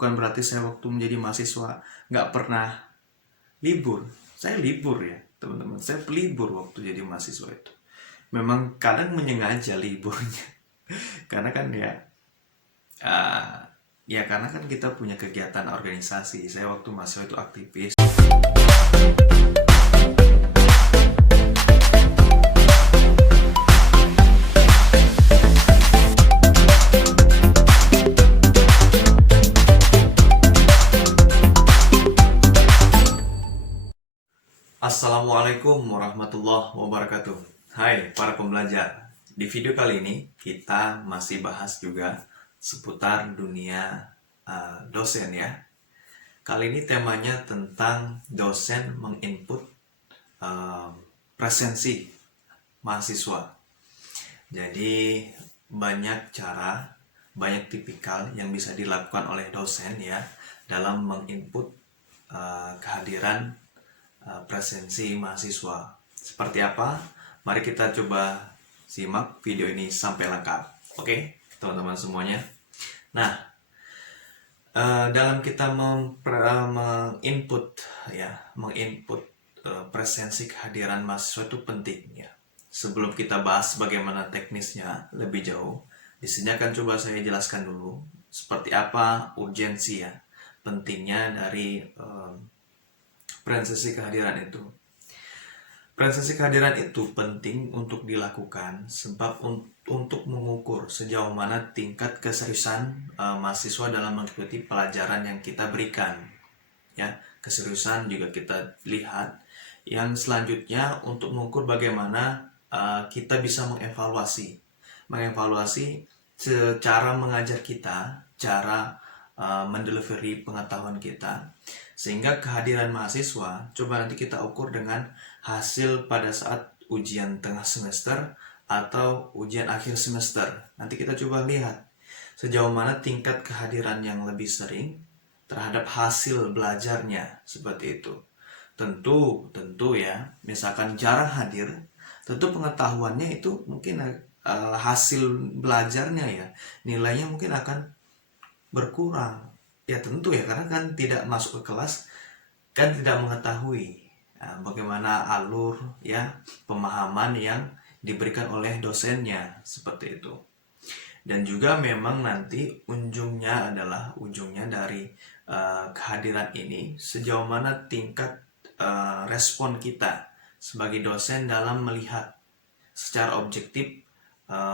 Bukan berarti saya waktu menjadi mahasiswa nggak pernah libur. Saya libur ya, teman-teman. Saya libur waktu jadi mahasiswa itu. Memang kadang menyengaja liburnya. Karena kan ah, ya karena kan kita punya kegiatan organisasi. Saya waktu mahasiswa itu aktivis. Assalamualaikum warahmatullahi wabarakatuh. Hai para pembelajar. Di video kali ini kita masih bahas juga seputar dunia dosen ya. Kali ini temanya tentang dosen menginput presensi mahasiswa. Jadi banyak cara, banyak tipikal yang bisa dilakukan oleh dosen ya dalam menginput kehadiran presensi mahasiswa. Seperti apa? Mari kita coba simak video ini sampai lengkap. Oke, teman-teman semuanya. Nah, dalam kita menginput presensi kehadiran mahasiswa itu penting ya. Sebelum kita bahas bagaimana teknisnya lebih jauh, di sini akan coba saya jelaskan dulu seperti apa urgensi ya, pentingnya dari presensi kehadiran itu. Presensi kehadiran itu penting untuk dilakukan sebab untuk mengukur sejauh mana tingkat keseriusan mahasiswa dalam mengikuti pelajaran yang kita berikan. Ya, keseriusan juga kita lihat. Yang selanjutnya untuk mengukur bagaimana kita bisa mengevaluasi cara mengajar kita, cara mendelivery pengetahuan kita, sehingga kehadiran mahasiswa coba nanti kita ukur dengan hasil pada saat ujian tengah semester atau ujian akhir semester. Nanti kita coba lihat sejauh mana tingkat kehadiran yang lebih sering terhadap hasil belajarnya, seperti itu. Tentu ya, misalkan jarang hadir, tentu pengetahuannya itu mungkin hasil belajarnya ya, nilainya mungkin akan berkurang. Ya tentu ya, karena kan tidak masuk ke kelas, kan tidak mengetahui bagaimana alur ya pemahaman yang diberikan oleh dosennya, seperti itu. Dan juga memang nanti ujungnya dari kehadiran ini sejauh mana tingkat respon kita sebagai dosen dalam melihat secara objektif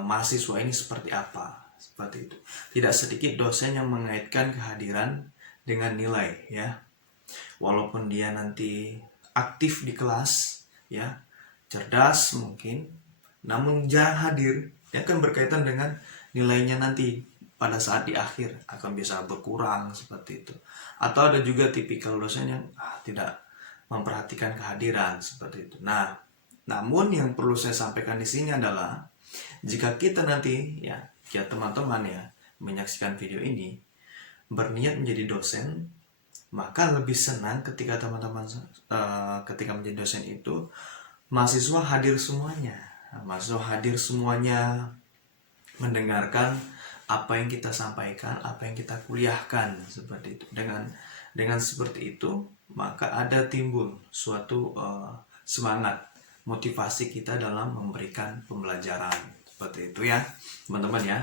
mahasiswa ini seperti apa, seperti itu. Tidak sedikit dosen yang mengaitkan kehadiran dengan nilai ya, walaupun dia nanti aktif di kelas ya, cerdas mungkin, namun jarang hadir, dia akan berkaitan dengan nilainya nanti pada saat di akhir akan bisa berkurang, seperti itu. Atau ada juga tipikal dosen yang tidak memperhatikan kehadiran, seperti itu. Nah, namun yang perlu saya sampaikan di sini adalah jika kita nanti ya teman-teman ya menyaksikan video ini berniat menjadi dosen, maka lebih senang ketika teman-teman ketika menjadi dosen itu mahasiswa hadir semuanya. Mahasiswa hadir semuanya mendengarkan apa yang kita sampaikan, apa yang kita kuliahkan, seperti itu. Dengan seperti itu, maka ada timbul suatu semangat, motivasi kita dalam memberikan pembelajaran, seperti itu ya, teman-teman ya.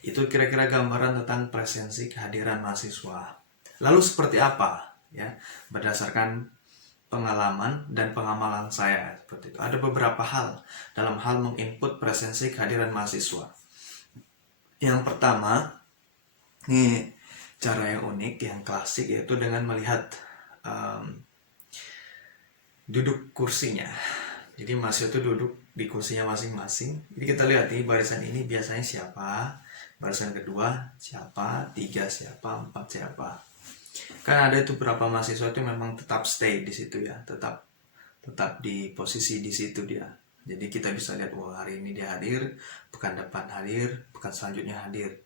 Itu kira-kira gambaran tentang presensi kehadiran mahasiswa. Lalu seperti apa ya? Berdasarkan pengalaman dan pengamalan saya, seperti itu. Ada beberapa hal dalam hal menginput presensi kehadiran mahasiswa. Yang pertama, ini cara yang unik, yang klasik, yaitu dengan melihat duduk kursinya. Jadi mahasiswa itu duduk di kursinya masing-masing. Jadi kita lihat nih, barisan ini biasanya siapa, barisan kedua siapa, 3 siapa, 4 siapa. Kan ada itu beberapa mahasiswa itu memang tetap stay di situ ya, tetap di posisi di situ dia. Jadi kita bisa lihat, hari ini dia hadir, pekan depan hadir, pekan selanjutnya hadir.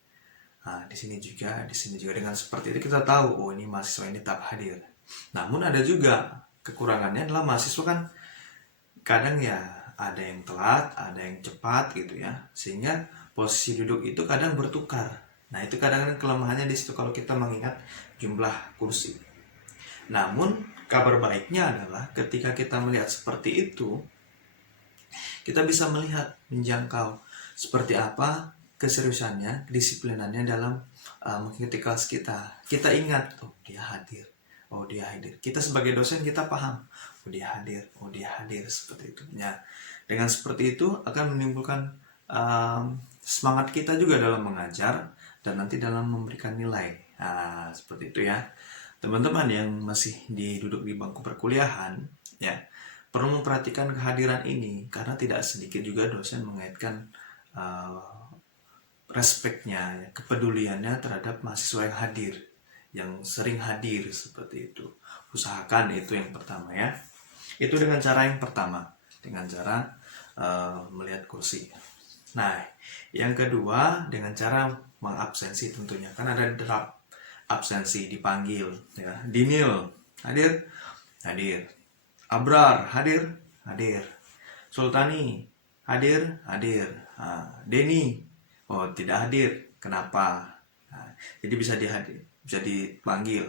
Nah, di sini juga dengan seperti itu kita tahu, ini mahasiswa ini tetap hadir. Namun ada juga kekurangannya adalah mahasiswa kan kadang ya ada yang telat, ada yang cepat gitu ya, sehingga posisi duduk itu kadang bertukar. Nah, itu kadang-kadang kelemahannya di situ kalau kita mengingat jumlah kursi. Namun, kabar baiknya adalah ketika kita melihat seperti itu, kita bisa melihat, menjangkau seperti apa keseriusannya, kedisiplinannya dalam mengikuti kelas kita. Kita ingat, oh dia hadir, oh dia hadir. Kita sebagai dosen kita paham, oh dia hadir, oh dia hadir, seperti itu. Ya, dengan seperti itu akan menimbulkan semangat kita juga dalam mengajar dan nanti dalam memberikan nilai. Nah, seperti itu ya. Teman-teman yang masih duduk di bangku perkuliahan, ya, perlu memperhatikan kehadiran ini karena tidak sedikit juga dosen mengaitkan respeknya, kepeduliannya terhadap mahasiswa yang hadir, yang sering hadir seperti itu. Usahakan itu yang pertama ya. Itu dengan cara yang pertama, dengan cara melihat kursi. Nah, yang kedua dengan cara mengabsensi tentunya. Kan ada drop absensi, dipanggil ya. Dinil, hadir? Hadir. Abrar, hadir? Hadir. Sultani, hadir? Hadir. Denny, oh tidak hadir. Kenapa? Jadi bisa dipanggil.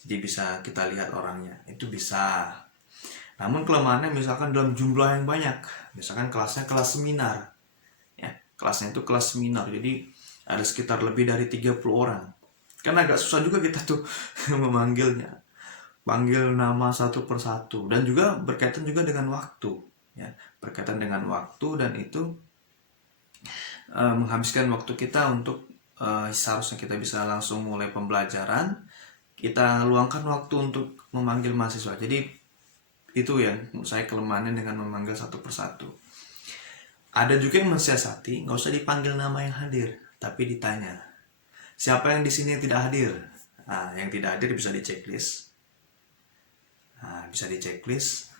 Jadi bisa kita lihat orangnya. Itu bisa. Namun kelemahannya misalkan dalam jumlah yang banyak. Misalkan kelasnya kelas seminar. Ya, kelasnya itu kelas seminar. Jadi ada sekitar lebih dari 30 orang. Kan agak susah juga kita tuh memanggilnya. Panggil nama satu persatu. Dan juga berkaitan juga dengan waktu. Ya, berkaitan dengan waktu dan itu menghabiskan waktu kita untuk seharusnya kita bisa langsung mulai pembelajaran, kita luangkan waktu untuk memanggil mahasiswa. Jadi itu yang menurut saya kelemahannya dengan memanggil satu persatu. Ada juga yang mensiasati, nggak usah dipanggil nama yang hadir, tapi ditanya siapa yang di sini yang tidak hadir. Nah, yang tidak hadir bisa di checklist. Nah, bisa di checklist.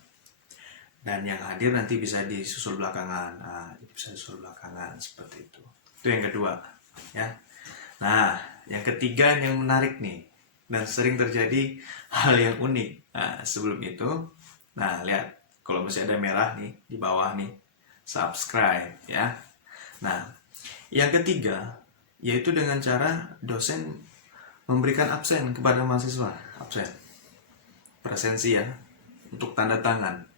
Dan yang hadir nanti bisa disusul belakangan. Nah, bisa disusul belakangan seperti itu. Itu yang kedua, ya. Nah, yang ketiga yang menarik nih dan sering terjadi hal yang unik. Nah, sebelum itu, nah lihat kalau masih ada merah nih di bawah nih, subscribe ya. Nah, yang ketiga yaitu dengan cara dosen memberikan absen kepada mahasiswa, absen presensi ya, untuk tanda tangan.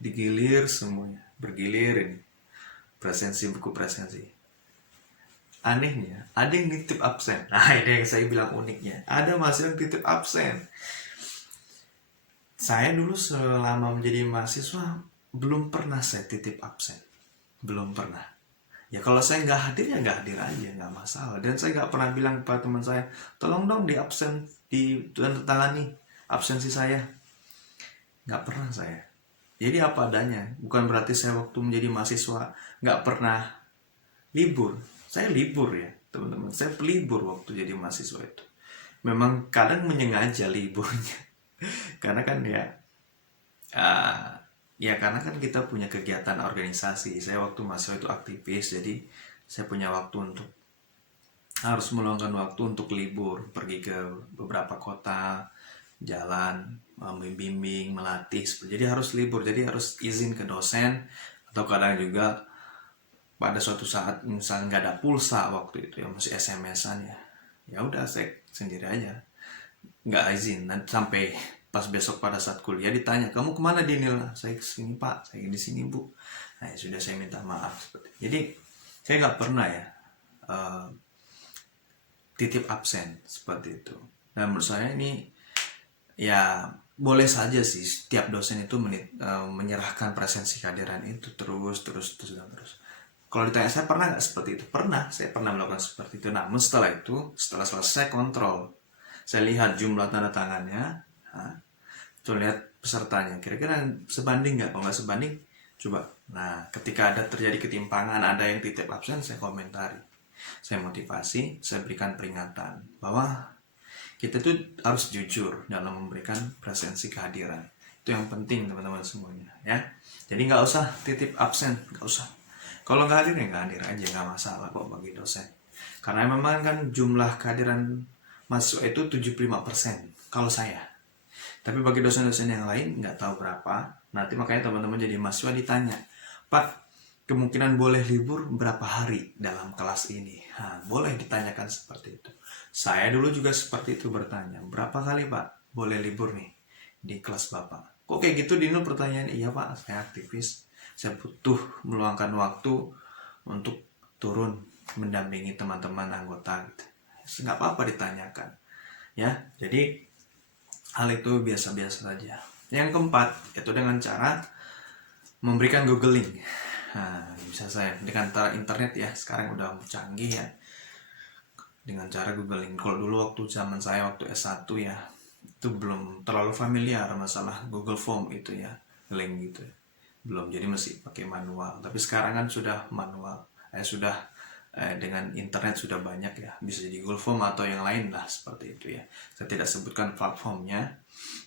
Digilir semuanya, bergilir ini presensi, buku presensi. Anehnya ada yang nitip absen. Nah, ini yang saya bilang uniknya, ada mahasiswa yang titip absen. Saya dulu selama menjadi mahasiswa belum pernah saya titip absen, belum pernah. Ya kalau saya nggak hadir ya nggak hadir aja, nggak masalah. Dan saya nggak pernah bilang kepada teman saya, tolong dong di absen, di tanda tangani absensi saya. Nggak pernah saya. Jadi apa adanya. Bukan berarti saya waktu menjadi mahasiswa nggak pernah libur. Saya libur ya teman-teman. Saya libur waktu jadi mahasiswa itu. Memang kadang menyengaja liburnya. Karena kan ya karena kan kita punya kegiatan organisasi. Saya waktu mahasiswa itu aktivis. Jadi saya punya waktu untuk harus meluangkan waktu untuk libur. Pergi ke beberapa kota, jalan, membimbing, melatih. Jadi harus libur, jadi harus izin ke dosen. Atau kadang juga pada suatu saat misalnya nggak ada pulsa waktu itu ya, masih SMS-an ya udah saya sendiri aja, nggak izin. Dan sampai pas besok pada saat kuliah ditanya, kamu kemana Dinil? Saya kesini pak, saya di sini bu. Nah ya sudah, saya minta maaf seperti. Jadi saya nggak pernah ya titip absen seperti itu. Dan menurut saya ini ya boleh saja sih setiap dosen itu menyerahkan presensi kehadiran itu terus. Kalau ditanya saya pernah nggak seperti itu? Pernah, saya pernah melakukan seperti itu. Namun setelah itu, setelah selesai kontrol, saya lihat jumlah tanda tangannya, tuh lihat pesertanya, kira-kira sebanding nggak? Kalau nggak sebanding, coba. Nah, ketika ada terjadi ketimpangan, ada yang titip absen, saya komentari, saya motivasi, saya berikan peringatan bahwa kita tuh harus jujur dalam memberikan presensi kehadiran. Itu yang penting teman-teman semuanya ya. Jadi nggak usah titip absen, nggak usah. Kalau nggak hadir ya nggak hadir aja, nggak masalah kok bagi dosen. Karena memang kan jumlah kehadiran mahasiswa itu 75% kalau saya. Tapi bagi dosen-dosen yang lain nggak tahu berapa. Nanti makanya teman-teman jadi mahasiswa ditanya, Pak, kemungkinan boleh libur berapa hari dalam kelas ini? Nah, boleh ditanyakan seperti itu. Saya dulu juga seperti itu bertanya, berapa kali Pak boleh libur nih di kelas Bapak? Kok kayak gitu Dino pertanyaan? Iya Pak, saya aktivis. Saya butuh meluangkan waktu untuk turun mendampingi teman-teman anggota gitu. Nggak apa-apa ditanyakan. Ya, jadi hal itu biasa-biasa saja. Yang keempat, itu dengan cara memberikan googling. Nah, bisa saya dengan cara internet ya, sekarang udah canggih ya. Dengan cara googling. Kalau dulu waktu zaman saya waktu S1 ya, itu belum terlalu familiar masalah Google Form itu ya, link gitu. Belum, jadi masih pakai manual. Tapi sekarang kan sudah manual. Dengan internet sudah banyak ya, bisa jadi Google Form atau yang lain lah seperti itu ya. Saya tidak sebutkan platformnya,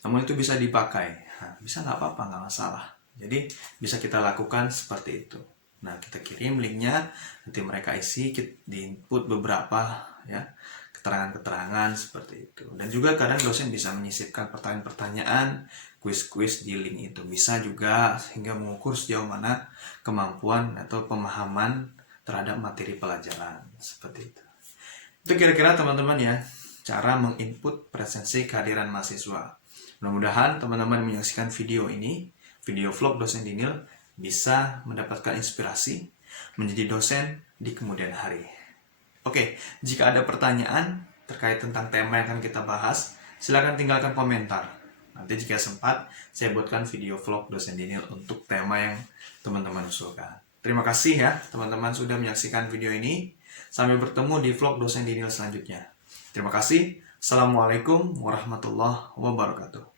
namun itu bisa dipakai. Nah, bisa nggak apa-apa, nggak masalah. Jadi bisa kita lakukan seperti itu. Nah, kita kirim linknya, nanti mereka isi, di input beberapa ya keterangan-keterangan seperti itu. Dan juga kadang dosen bisa menyisipkan pertanyaan-pertanyaan, kuis-kuis di link itu. Bisa juga sehingga mengukur sejauh mana kemampuan atau pemahaman terhadap materi pelajaran seperti itu. Itu kira-kira teman-teman ya, cara menginput presensi kehadiran mahasiswa. Mudah-mudahan teman-teman menyaksikan video ini, video vlog dosen Dinil, bisa mendapatkan inspirasi menjadi dosen di kemudian hari. Oke, jika ada pertanyaan terkait tentang tema yang akan kita bahas, silakan tinggalkan komentar. Nanti jika sempat, saya buatkan video vlog dosen Dinil untuk tema yang teman-teman usulkan. Terima kasih ya teman-teman sudah menyaksikan video ini. Sampai bertemu di vlog dosen Dinil selanjutnya. Terima kasih. Assalamualaikum warahmatullahi wabarakatuh.